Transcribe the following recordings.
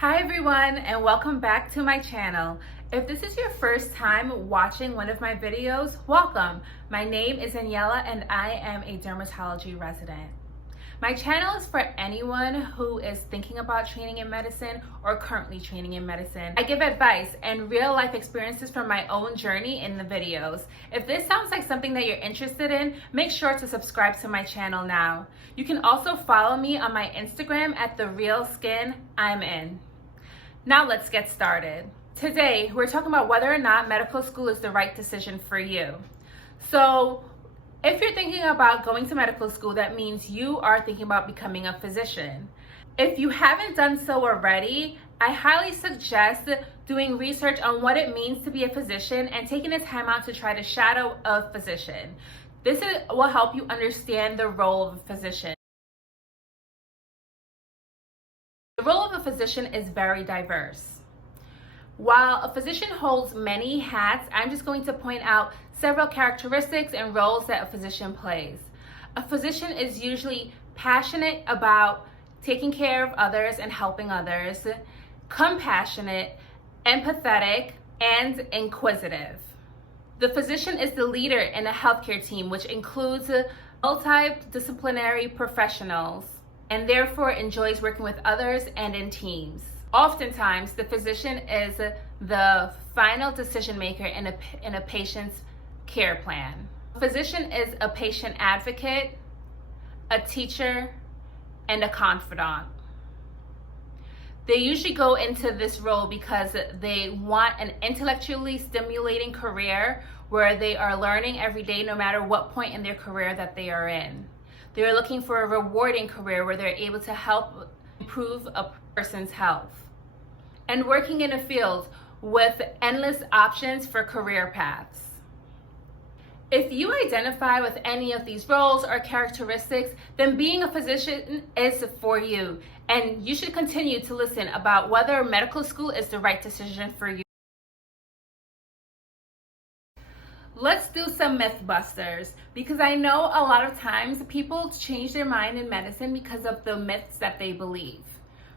Hi everyone, and welcome back to my channel. If this is your first time watching one of my videos, welcome. My name is Daniela and I am a dermatology resident. My channel is for anyone who is thinking about training in medicine or currently training in medicine. I give advice and real life experiences from my own journey in the videos. If this sounds like something that you're interested in, make sure to subscribe to my channel now. You can also follow me on my Instagram at @TheRealSkinI'mIn. Now let's get started. Today, we're talking about whether or not medical school is the right decision for you. So, if you're thinking about going to medical school, that means you are thinking about becoming a physician. If you haven't done so already, I highly suggest doing research on what it means to be a physician and taking the time out to try to shadow a physician. This will help you understand the role of a physician. The role of a physician is very diverse. While a physician holds many hats, I'm just going to point out several characteristics and roles that a physician plays. A physician is usually passionate about taking care of others and helping others, compassionate, empathetic, and inquisitive. The physician is the leader in a healthcare team, which includes multidisciplinary professionals, and therefore enjoys working with others and in teams. Oftentimes, the physician is the final decision maker in a patient's care plan. A physician is a patient advocate, a teacher, and a confidant. They usually go into this role because they want an intellectually stimulating career where they are learning every day no matter what point in their career that they are in. They're looking for a rewarding career where they're able to help improve a person's health. And working in a field with endless options for career paths. If you identify with any of these roles or characteristics, then being a physician is for you. And you should continue to listen about whether medical school is the right decision for you. Let's do some myth busters, because I know a lot of times people change their mind in medicine because of the myths that they believe.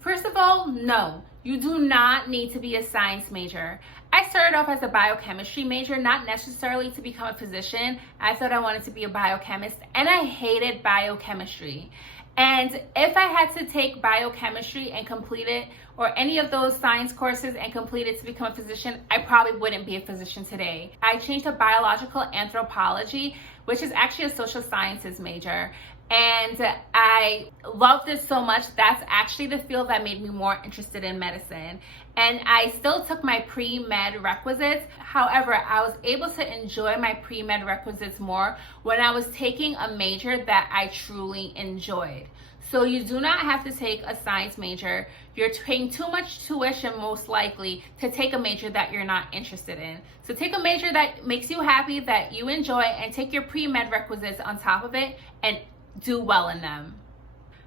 First of all, no, you do not need to be a science major. I started off as a biochemistry major, not necessarily to become a physician. I thought I wanted to be a biochemist, and I hated biochemistry. And if I had to take biochemistry and complete it, or any of those science courses and complete it to become a physician, I probably wouldn't be a physician today. I changed to biological anthropology, which is actually a social sciences major. And I loved it so much. That's actually the field that made me more interested in medicine. And I still took my pre-med requisites. However, I was able to enjoy my pre-med requisites more when I was taking a major that I truly enjoyed. So you do not have to take a science major. You're paying too much tuition most likely to take a major that you're not interested in. So take a major that makes you happy, that you enjoy, and take your pre-med requisites on top of it and do well in them.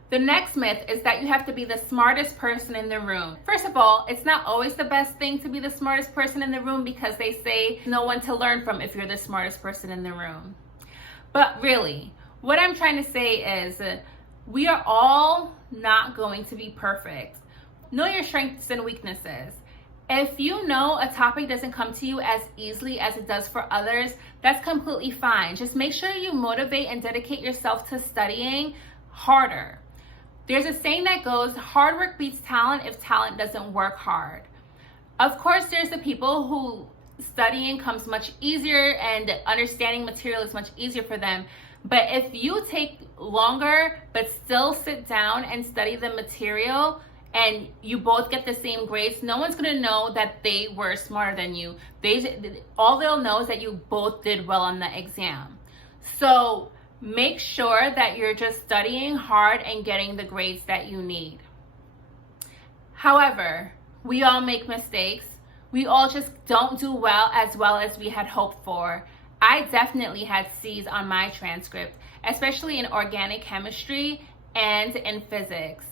The next myth is that you have to be the smartest person in the room. First of all, it's not always the best thing to be the smartest person in the room, because they say no one to learn from if you're the smartest person in the room. But really, what I'm trying to say is we are all not going to be perfect. Know your strengths and weaknesses. If you know a topic doesn't come to you as easily as it does for others, that's completely fine. Just make sure you motivate and dedicate yourself to studying harder. There's a saying that goes, hard work beats talent if talent doesn't work hard. Of course, there's the people who studying comes much easier and understanding material is much easier for them. But if you take longer but still sit down and study the material, and you both get the same grades, no one's gonna know that they were smarter than you. All they'll know is that you both did well on the exam. So make sure that you're just studying hard and getting the grades that you need. However, we all make mistakes. We all just don't do well as we had hoped for. I definitely had C's on my transcript, especially in organic chemistry and in physics.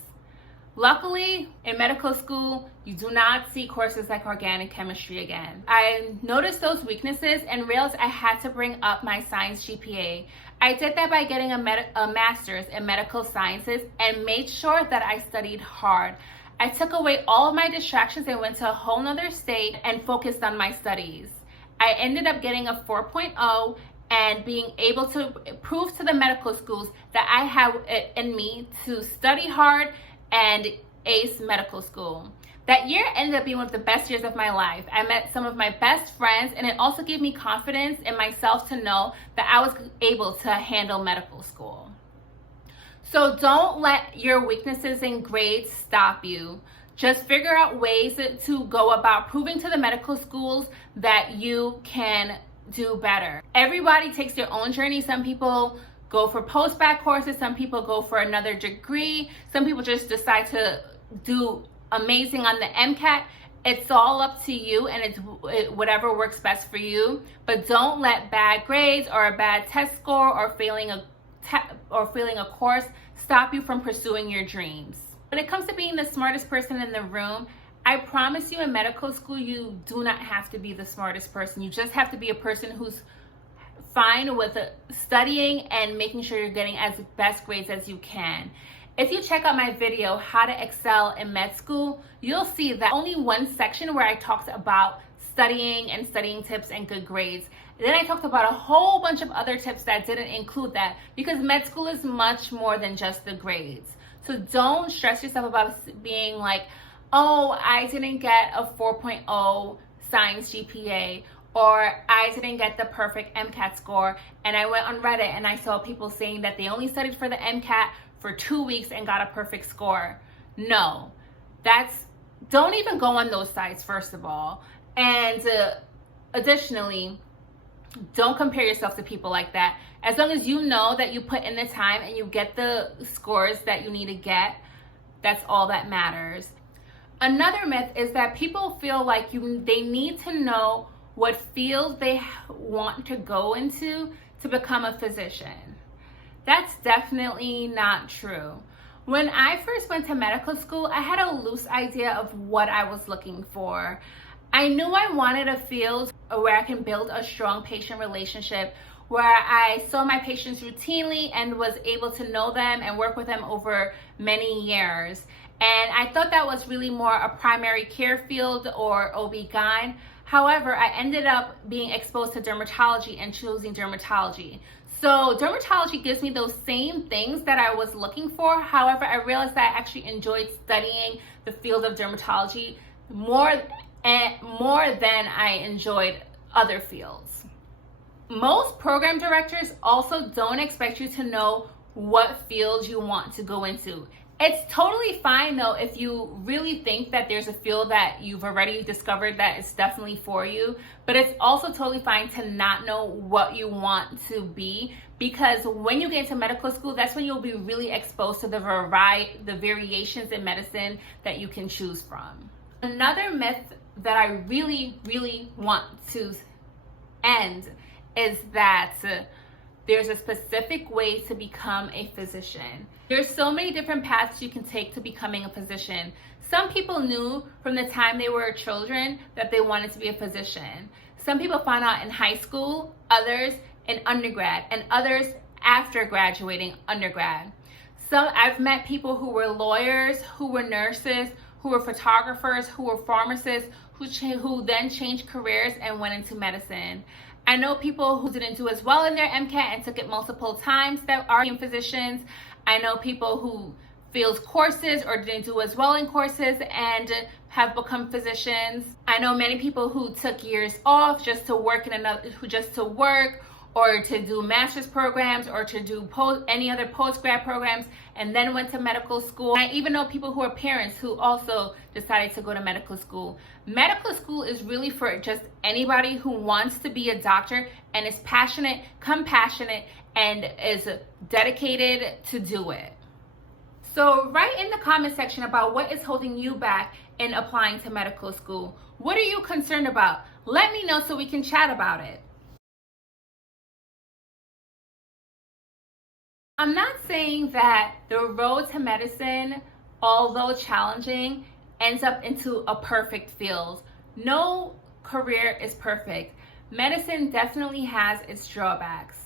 Luckily, in medical school, you do not see courses like organic chemistry again. I noticed those weaknesses and realized I had to bring up my science GPA. I did that by getting a master's in medical sciences and made sure that I studied hard. I took away all of my distractions and went to a whole nother state and focused on my studies. I ended up getting a 4.0 and being able to prove to the medical schools that I have it in me to study hard and ace medical school. That year ended up being one of the best years of my life. I met some of my best friends, and it also gave me confidence in myself to know that I was able to handle medical school. So don't let your weaknesses in grades stop you. Just figure out ways to go about proving to the medical schools that you can do better. Everybody takes their own journey. Some people go for post-bac courses, some people go for another degree, some people just decide to do amazing on the MCAT. It's all up to you, and it's whatever works best for you. But don't let bad grades or a bad test score or failing a course stop you from pursuing your dreams. When it comes to being the smartest person in the room, I promise you in medical school, you do not have to be the smartest person. You just have to be a person who's fine with studying and making sure you're getting as best grades as you can. If you check out my video, How to Excel in Med School, you'll see that only one section where I talked about studying and studying tips and good grades. Then I talked about a whole bunch of other tips that didn't include that, because med school is much more than just the grades. So don't stress yourself about being like, oh, I didn't get a 4.0 science GPA, or I didn't get the perfect MCAT score. And I went on Reddit and I saw people saying that they only studied for the MCAT for 2 weeks and got a perfect score. No, don't even go on those sites, first of all. And additionally, don't compare yourself to people like that. As long as you know that you put in the time and you get the scores that you need to get, that's all that matters. Another myth is that people feel like they need to know what field they want to go into to become a physician. That's definitely not true. When I first went to medical school, I had a loose idea of what I was looking for. I knew I wanted a field where I can build a strong patient relationship, where I saw my patients routinely and was able to know them and work with them over many years. And I thought that was really more a primary care field or OB-GYN. However, I ended up being exposed to dermatology and choosing dermatology. So dermatology gives me those same things that I was looking for. However, I realized that I actually enjoyed studying the field of dermatology more than I enjoyed other fields. Most program directors also don't expect you to know what field you want to go into. It's totally fine though if you really think that there's a field that you've already discovered that is definitely for you, but it's also totally fine to not know what you want to be, because when you get into medical school, that's when you'll be really exposed to the variations in medicine that you can choose from. Another myth that I really, really want to end is that there's a specific way to become a physician. There's so many different paths you can take to becoming a physician. Some people knew from the time they were children that they wanted to be a physician. Some people found out in high school, others in undergrad, and others after graduating undergrad. I've met people who were lawyers, who were nurses, who were photographers, who were pharmacists, who then changed careers and went into medicine. I know people who didn't do as well in their MCAT and took it multiple times that are physicians. I know people who failed courses or didn't do as well in courses and have become physicians. I know many people who took years off just to work or to do master's programs or to do any other post-grad programs and then went to medical school. I even know people who are parents who also decided to go to medical school. Medical school is really for just anybody who wants to be a doctor and is passionate, compassionate, and is dedicated to do it. So write in the comment section about what is holding you back in applying to medical school. What are you concerned about? Let me know so we can chat about it. I'm not saying that the road to medicine, although challenging, ends up into a perfect field. No career is perfect. Medicine definitely has its drawbacks.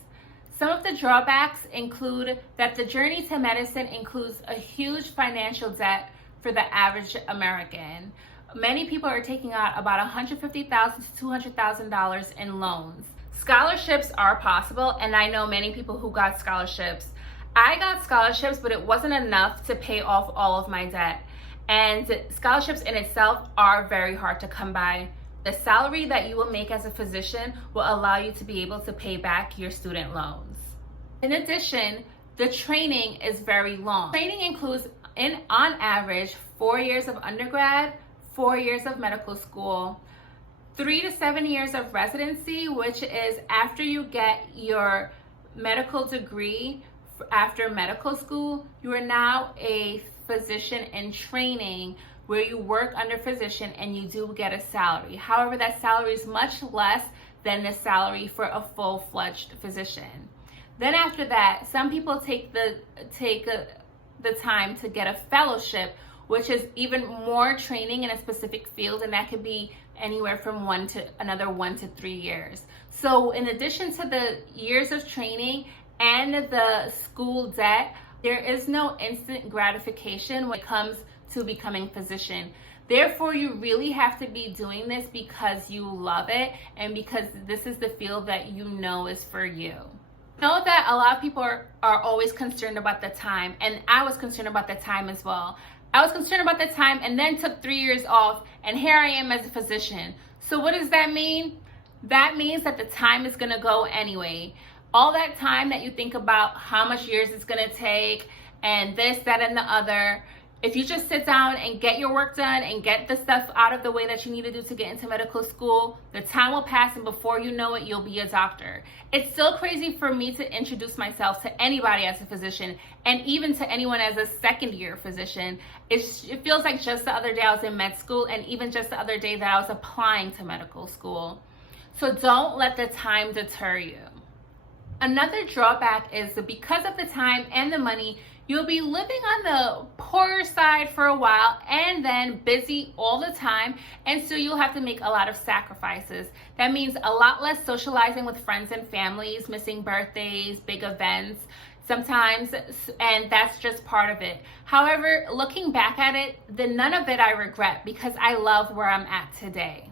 Some of the drawbacks include that the journey to medicine includes a huge financial debt for the average American. Many people are taking out about $150,000 to $200,000 in loans. Scholarships are possible, and I know many people who got scholarships. I got scholarships, but it wasn't enough to pay off all of my debt. And scholarships in itself are very hard to come by. The salary that you will make as a physician will allow you to be able to pay back your student loans. In addition, the training is very long. Training includes, on average, 4 years of undergrad, 4 years of medical school, 3 to 7 years of residency, which is after you get your medical degree. After medical school, you are now a physician in training, where you work under physician and you do get a salary. However, that salary is much less than the salary for a full-fledged physician. Then after that, some people take the time to get a fellowship, which is even more training in a specific field, and that could be anywhere from 1 to 3 years. So in addition to the years of training and the school debt, there is no instant gratification when it comes to becoming a physician. Therefore, you really have to be doing this because you love it and because this is the field that you know is for you. Know that a lot of people are always concerned about the time, and I was concerned about the time as well. I was concerned about the time and then took 3 years off, and here I am as a physician. So what does that mean? That means that the time is gonna go anyway. All that time that you think about how much years it's gonna take and this, that, and the other, if you just sit down and get your work done and get the stuff out of the way that you need to do to get into medical school, the time will pass, and before you know it, you'll be a doctor. It's still crazy for me to introduce myself to anybody as a physician, and even to anyone as a second-year physician. It feels like just the other day I was in med school, and even just the other day that I was applying to medical school. So don't let the time deter you. Another drawback is that because of the time and the money, you'll be living on the poorer side for a while and then busy all the time, and so you'll have to make a lot of sacrifices. That means a lot less socializing with friends and families, missing birthdays, big events sometimes, and that's just part of it. However, looking back at it, none of it I regret because I love where I'm at today.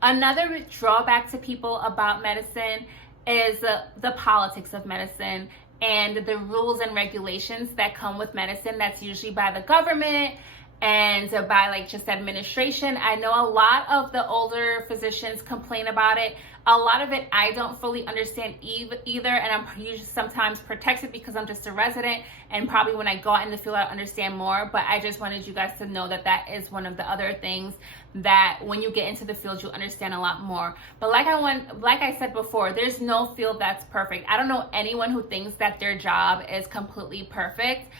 Another drawback to people about medicine is the politics of medicine and the rules and regulations that come with medicine. That's usually by the government and by like just administration. I know a lot of the older physicians complain about it. A lot of it I don't fully understand either, and I'm usually sometimes protected because I'm just a resident, and probably when I go out in the field I'll understand more. But I just wanted you guys to know that that is one of the other things that when you get into the field you understand a lot more. But like I said before, there's no field that's perfect. I don't know anyone who thinks that their job is completely perfect.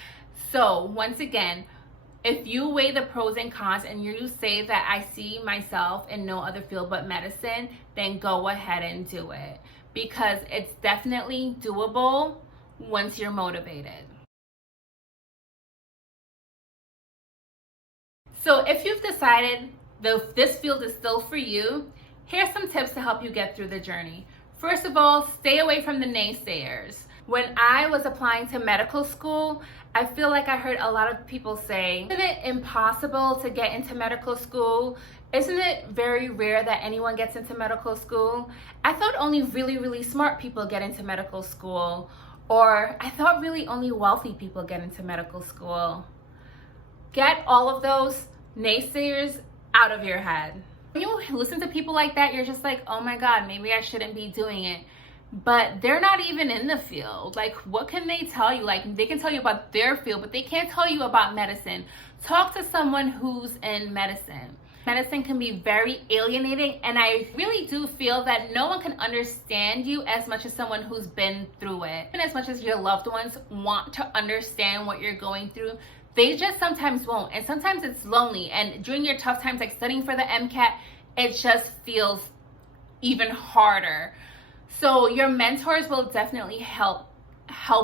So once again, if you weigh the pros and cons and you say that I see myself in no other field but medicine, then go ahead and do it, because it's definitely doable once you're motivated. So if you've decided this field is still for you, here's some tips to help you get through the journey. First of all, stay away from the naysayers. When I was applying to medical school, I feel like I heard a lot of people say, isn't it impossible to get into medical school? Isn't it very rare that anyone gets into medical school? I thought only really, really smart people get into medical school. Or I thought really only wealthy people get into medical school. Get all of those naysayers out of your head. When you listen to people like that, you're just like, oh my God, maybe I shouldn't be doing it. But they're not even in the field. Like, what can they tell you? Like, they can tell you about their field, but they can't tell you about medicine. Talk to someone who's in medicine. Medicine can be very alienating, and I really do feel that no one can understand you as much as someone who's been through it. And as much as your loved ones want to understand what you're going through, they just sometimes won't. And sometimes it's lonely. And during your tough times, like studying for the MCAT, it just feels even harder. So your mentors will definitely help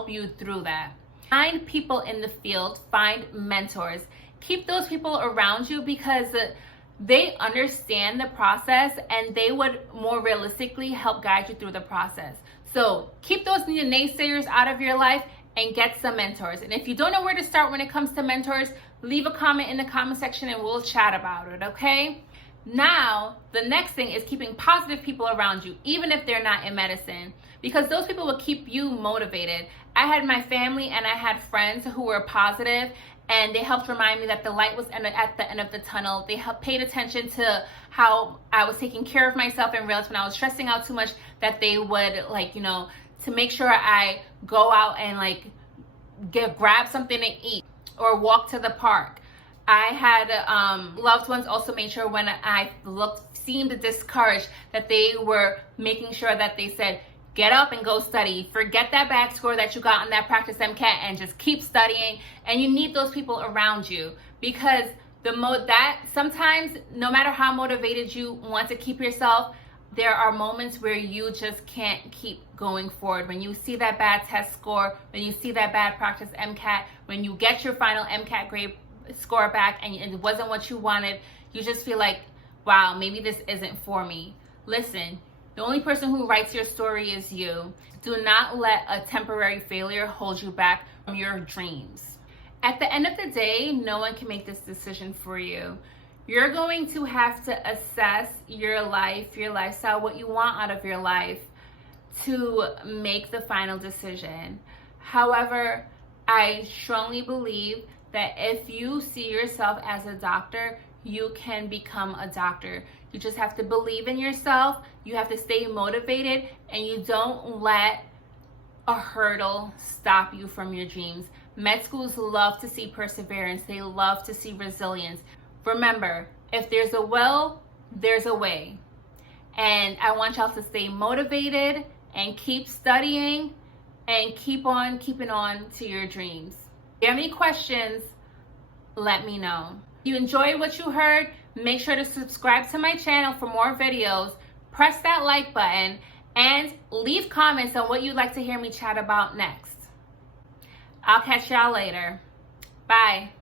you through that. Find people in the field, find mentors. Keep those people around you because they understand the process and they would more realistically help guide you through the process. So keep those naysayers out of your life and get some mentors. And if you don't know where to start when it comes to mentors, leave a comment in the comment section and we'll chat about it, okay? Now, the next thing is keeping positive people around you, even if they're not in medicine, because those people will keep you motivated. I had my family and I had friends who were positive, and they helped remind me that the light was at the end of the tunnel. They paid attention to how I was taking care of myself and realized when I was stressing out too much that they would, like, you know, to make sure I go out and like grab something to eat or walk to the park. I had loved ones also made sure when I seemed discouraged that they were making sure that they said, get up and go study. Forget that bad score that you got on that practice MCAT and just keep studying. And you need those people around you, because that sometimes, no matter how motivated you want to keep yourself, there are moments where you just can't keep going forward. When you see that bad test score, when you see that bad practice MCAT, when you get your final MCAT grade score back and it wasn't what you wanted, you just feel like, wow, maybe this isn't for me. Listen, the only person who writes your story is you. Do not let a temporary failure hold you back from your dreams. At the end of the day, no one can make this decision for you. You're going to have to assess your life, your lifestyle, what you want out of your life to make the final decision. However, I strongly believe that if you see yourself as a doctor, you can become a doctor. You just have to believe in yourself, you have to stay motivated, and you don't let a hurdle stop you from your dreams. Med schools love to see perseverance, they love to see resilience. Remember, if there's a will, there's a way. And I want y'all to stay motivated and keep studying and keep on keeping on to your dreams. If you have any questions, let me know. If you enjoyed what you heard, make sure to subscribe to my channel for more videos. Press that like button and leave comments on what you'd like to hear me chat about next. I'll catch y'all later. Bye.